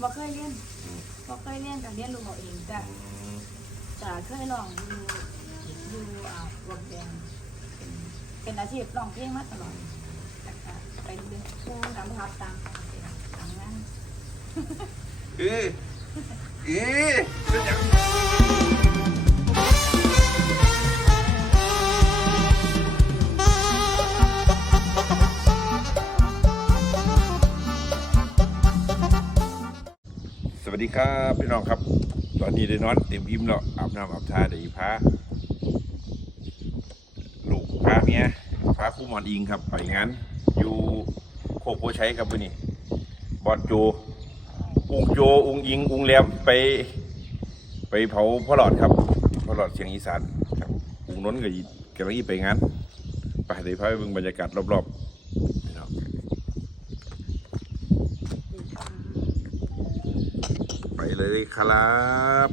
บ่เคยเรียนบ่เคยเรียนกับเรียนรู้เอาเองจ้ะจะเคยลองอยู่อยู่อ่าวงแดงเป็นเป็นอาชีพร้องเพลงมาตลอดแต่ก็ไปเรื่อยๆผู้ทำครับตามตามงาน เอ๊ะเอ๊ะเป็นหยัง วัสดีครับพี่น้องครับ ตอนนี้ได้นอนเต็มอิ่มแล้วอาบน้ำอาบทาได้พาลูกพาเมียพาคู่มอนอิงครับไปงานอยู่โคกโพชัยครับวันนี้บอดโจ อุงโจอุงอิง อุงแรมไป ไปเผาพ่อหลอดครับพ่อหลอดเสียงอีสานครับอุงน้นกับกำลังอีไปงานไปเดี๋ยวพาไปเบิ่งบรรยากาศรอบๆพี่น้องไป เลยครับ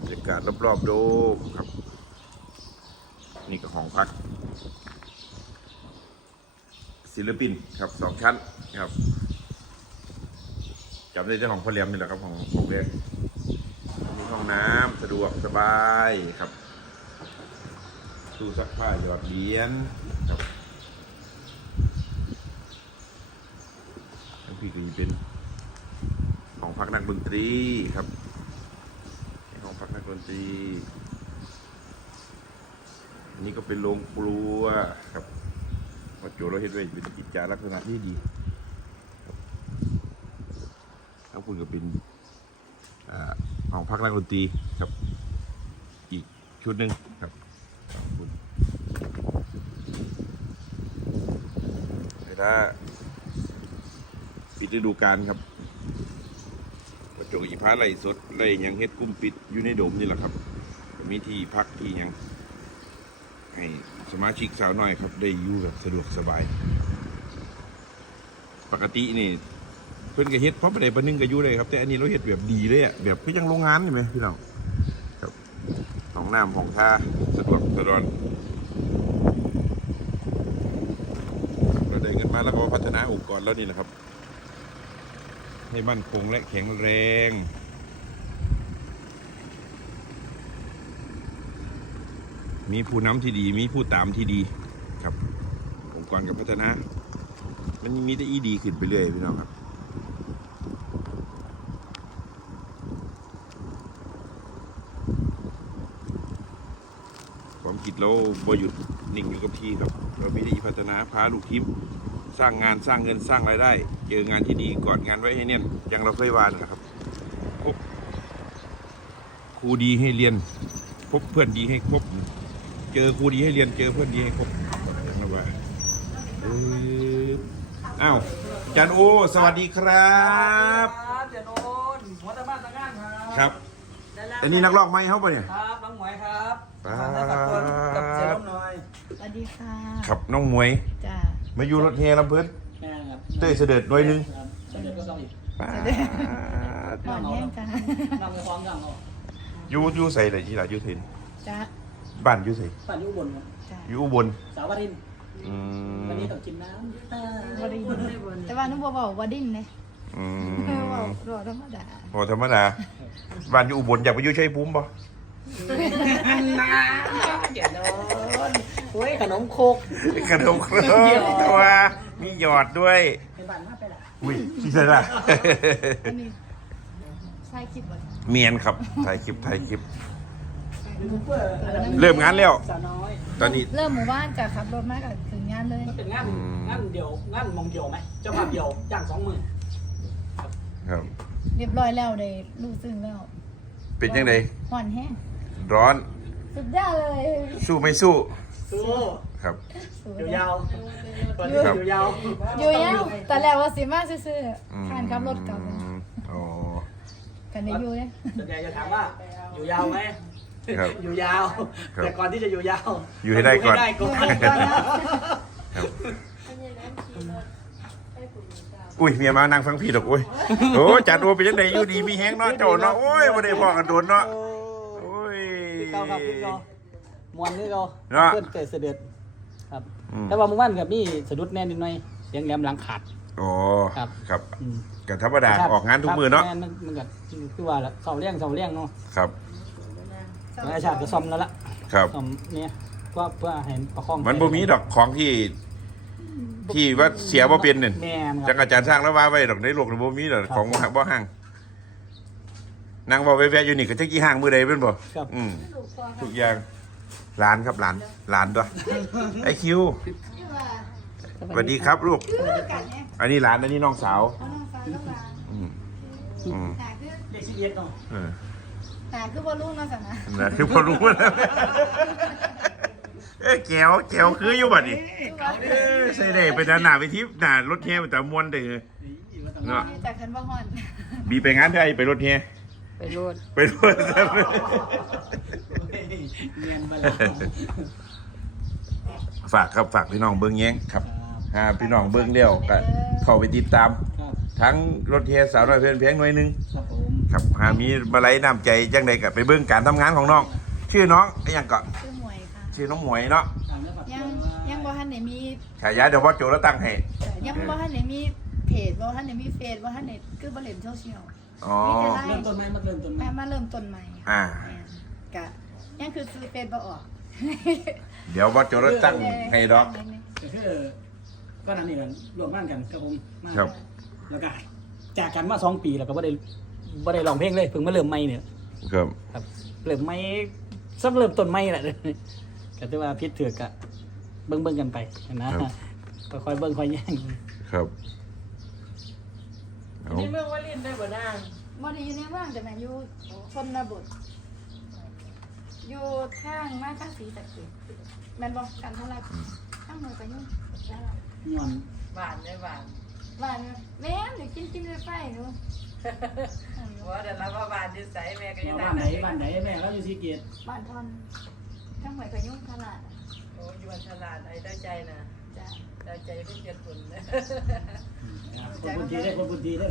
บรรยากาศรอบๆดูครับ นี่ก็ของพัก ศิลปินครับสองชั้นครับจำได้เจ้าของพ่อเลี้ยมนี่แหละครับของของเรียนมีห้องน้ำสะดวกสบายครับตู้ซักผ้าหยอดเหรียญครับทั้ง พี่ก็จะเป็นของพักนักดนตรีครับของพักนักดนตรีอันนี้ก็เป็นโรงครัวครับวัดโจเราเห็นไว้เป็นกิจจาลักษณะที่ดีทั้งคุณก็เป็นของพักนักดนตรีครับ อีกชุดหนึ่งครับขอบคุณเวลา ปิดฤดูกาลครับวัดโจอีพาไล่สดไล่หยังเฮ็ดกุ้มปิดอยู่ในโดมนี่แหละครับมีที่พักที่หยัง ให้สมาชิกสาวน้อยครับ ได้อยู่แบบสะดวกสบาย ปกตินี่ เพิ่อนก็เฮ็ดเพราะประเดี๋ยวนึงก็อยู่เลยครับ แต่อันนี้เราเฮ็ดแบบดีเลยอะแบบก็ยังโรงงานเห็นไหมพี่น้องครับห้องน้ำห้องท่าสะดวกสะดอนเราได้เงินมาแล้วก็พัฒนาองค์กรแล้วนี่นะครับ ให้มั่นคงและแข็งแรง มีผู้นำที่ดี มีผู้ตามที่ดีครับองค์กรกับพัฒนา มันมีแต่อีดีขึ้นไปเรื่อยพี่น้องครับความคิดเราบ่หยุดนิ่งอยู่กับที่ครับ เรามีแต่อีพัฒนาพาลูกทีม สร้างงานสร้างเงินสร้างรายได้ เจองานที่ดีกอดงานไว้ให้เนี่ยอย่างเราเคยวานนะครับพบครูดีให้เรียนพบเพื่อนดีให้คบเจอครูดีให้เรียนเจอเพื่อนดีให้คบอย่างนั้นว่าเอออ้าวอาจารย์โอ สวัสดีครับครับเดี๋ยวโดนหัวตะบ้านตะงานครับครับแต่นี่นักร้องไหมเขาปะเนี่ย ครับน้องหมวยครับครับฝากเนื้อฝากตัวกับเซรั่มหน่อย สวัสดีค่ะ ครับน้องมวยจ้า มาอยู่รถเฮลำเพิ่น แม่ครับเต้ยเสด็จหน่อยหนึงครับเดี๋ยวก็ต้องอีกป๊าดหมอนแห้งจ้านำไปพร้อมกันเนาะอยู่อยู่ใส่เลยที่หลาอยู่ถิ่นจ้าบ้านอยู่ใส่ปั่นอยุบนครับจ้าอยู่อุบลสาววารินอืมวันนี้ต้องกินน้ำตาบรินแต่ว่าหนุบบอกว่าดิ้นเลยอืเออมบอกรอธรรมดาพอธรรมดาบ้านอยู่อุบลอยากไปอยู่ชัยภูมิปะเดี๋ยวโดนโอ้ยขนมโคกขนมเครื่องตัวมีหยอดด้วยเป็นบ้านมาไปละอุ้ยที่ไหนล่ะอันนี้ใช่คลิปบ่เมียนครับถ่ายคลิปถ่ายคลิป ยูทูบเบอร์อันดับเริ่มงานแล้ว สาวน้อยตอนนี้ เริ่มหมู่บ้านจากขับรถมากับถึงงานเลยมันเป็นงานอืม งานเดียวงานมองเดียวไหมเจ้าภาพเดียวจ้างสองหมื่นครับ เรียบร้อยแล้วได้รู้ซึ้งแล้วเป็นยังไงหอนแห้งร้อน สุดยอดเลยสู้ไม่สู้ สู้ครับสวยเดี๋ยวยาวตอนนี้ครับเดี๋ยวยาวอยู่ยังแต่แล้วว่าสิมาซื่อๆผ่านขับรถกลับอืมอ๋อ กันได้อยู่เลยส่วนใหญ่จะถามว่าอยู่ยาวไหมครับอยู่ยาว ครับแต่ก่อนที่จะอยู่ยาวอยู่ให้ได้ก่อนให้ได้ก่อนอยู่ให้ได้ก่อนนะครับ อุ้ยเมียมานั่งฟังพี่ดอกโอ้ยโอ้จัดโอเป็นยังไงอยู่ดีมีแห้งเนาะเจ้าเนาะโอ้ยไม่ได้พอกันโดนเนาะโอ้ยพี่เก้าครับพี่เก้า มวนนี่เก้าเนาะ เพื่อนเกิดเสด็จครับ อืม แต่ว่าเมื่อวานกับนี่สะดุดแน่นิดหน่อยเสียงแหลมหลังขาดอ๋อครับ ครับอืมกับธรรมดาออกงานทุกมือเนาะ ครับแมันมันก็คือว่าละเสาเลี้ยงเสาเลี้ยงเนาะครับแล้วอาชาติก็ซ่อมแล้วล่ะครับ ซ่อมเนี่ยเพื่อเพื่อให้ประคองมันบ่มีดอกของที่ที่ว่าเสียบ่เป็นเนี่ยแม่นคจัรับกอาจารย์สร้างแล้วว่าไว้ดอกในโลกนี่บ่มีดอกครับของบ่บ่ห่างนางบ่แว่ๆอยู่นี่ก็จักกี่ห่างมือใดเป็นบ่ครับ อืมลูกพ่อทุกอย่าง หลานครับหลานหลานด้วยไอคิวที่ว่าสวัสดีครับลูกคือกันเนี่ยอันนี้หลานอันนี้น้องสาวเขาน้องฟ้าน้องลาอืมอืมหนาคือเลขสิบเอ็ดเนาะเออหนาคือบ่ลูกนะสันนะนะคือพอรู้แล้วเอ้ยแก้วแก้วคืออยู่บัดนี้คือว่าเอ้ยใส่ได้ไปด้านหน้าไปทิพย์หน้ารถแห่ไปแต่มวนเด้อเนาะจากคันบ่ฮอนบีไปงานได้ไปรถแห่ไปโลดไปรถ เรียนมาแล้วฝากครับฝากพี่น้องเบิ้งแย้งครับหาพี่น้องเบิ้งเดียวก็เข้าไปติดตามครับทั้งรถแห่สาวน้อยเพื่อนเพียงหน่วยหนึงครับผมครับหามีมาไล่น้ำใจจังใดกับไปเบิ่งการทำงานของน้อง ชื่อน้องไอ้หยังก็คือหมวยค่ะ ชื่อน้องหมวยเนาะตามแล้วครับยังยังบ่ทันได้มีฉายาเดี๋ยวว่าโจแล้วตั้งให้ยังบ่ทันได้มีเพจบ่ทันได้มีเฟซบ่ทันได้คือบ่เล่นโซเชียลอ๋อเริ่มต้นไหมมาเริ่มต้นไหมแม่มาเริ่มต้นใหม่อ่า แม่นกะยัง คือซื้อเฟซบ่ออกเดี๋ยวว่าโจแล้วตั้งให้ดอก ก็คือก็นั่นนี่กันรวมบ้านกันครับผมมาครับ แล้วก็จากกันมาสองปีแล้วก็ไม่ได้ไม่ได้ร้องเพลงเลยเพิ่งมาเริ่มใหม่เนี่ยครับ ครับเริ่มใหม่สักเริ่มต้นใหม่แหละก็ถือว่าพิษเถือกอะเบิ่งเบิ่งๆกันไปนะครับค่อยๆเบิ่งค่อยแย่งครับเอานี่เมืองว่าเล่นได้บ่นางบ่ได้อยู่ในเมืองแต่แม่อยู่ชนบท อยู่ทางมาค่าสีตะเกียบแม่นบ่กันเท่าไหร่ทางเมืองก็อยู่ย้อนหวานได้หวานบ้านแม่นเดี๋ยวกินกินไฟหนูว่าเดี๋ยวเราว่าหวานอยู่ใสแม่ก็อยู่บ้านไหนบ้านไหนแม่เราอยู่สีเกียรติบ้านทอนทางหวยก็ยุ่งตลาดอะโอ้อยู่วันฉลาดไอ้ได้ใจนะจ้ะได้ใจเพิ่งเจ็ดคนนะคนบุญทีได้คนบุญทีได้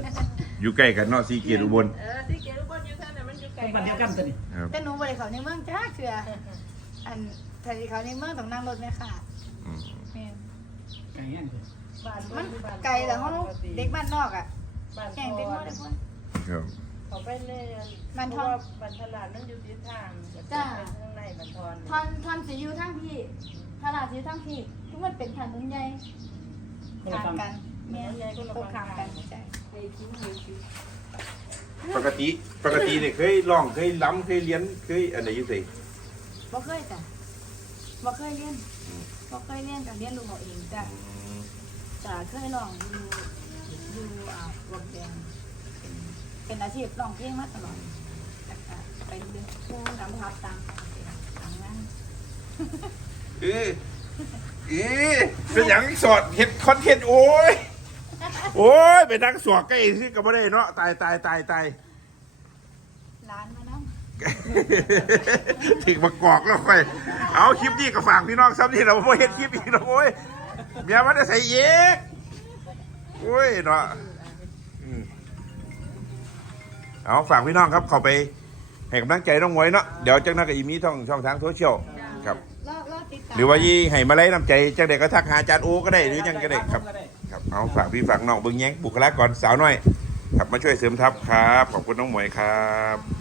อยู่ใกล้กันเนาะสีเกียรติอุบลเออที่เกลูกบอลอยู่ท่านน่ะมันอยู่ ไกลบ้านเดียวกันตัวนี้ครับแต่หนูบ่ได้เข้าในเมืองจ้าเถื่ออันถ้าสิเข้าในเมืองต้องนั่งรถแม่ค่ะอืมแม่นไก่ย่างเลยบ้านมันไกลแต่เฮาเด็กบ้านนอกอะบ้านแข่งเด็กน้อยเด็กน้อยครับเขาไปเล่นบ้านทอนบ้านฉลาดนั่นอยู่ทิศทางจ้าข้างในบ้านทอนทอนทอนสิอยู่ทางพี่ตลาดสิอยู่ทางพี่ ทุกมันเป็นถนนใหญ่คนละทางฟังกันแม่นตรงข้ามกันใช่ ปกติปกติเนี่ยเคยร้องเคยล้ำเคยเรียนเคยอันไหนอยู่สิบ่เคยจ้ะบ่เคยเรียนบ่เคยเรียนกับเรียนรู้เอาเองจ้ะจ้ะเคยลองอยู่อยู่อ่าบวกแดงเป็นเป็นอาชีพร้องเพลงมาตลอดจ้ะค่ะไปเรียนครูทำพับตามทำงานเออเออเป็นอย่างสอดเห็ดคอนเทนต์โอ้ย โอ้ยไปนั่งสวกใกล้ที่ก็ไม่ได้เนาะตายตายตายตายร้านมานั่งถึงมากอกแล้วค่อยเอาคลิปนี้ก็ฝากพี่น้องซ้ำนี่เราไม่เห็นคลิปอีกนะโอ้ยเมียมันจะใส่เยกโอ้ยเนาะอืมเอาฝากพี่น้องครับเข้าไปให้กำลังใจน้องไว้เนาะเดี๋ยวจังนั้นก็อีมีช่องช่องทางโซเชียลครับรอรอติดตามหรือว่ายี่ให้มาไล่น้ำใจจังเด็กก็ทักหาอาจารย์โอก็ได้หรือยังก็ได้ครับครับ เอาฝากพี่ฝากน้องเบิ้งแย้งบุคลากรสาวน้อย ครับมาช่วยเสริมทัพครับ ขอบคุณน้องหมวยครับ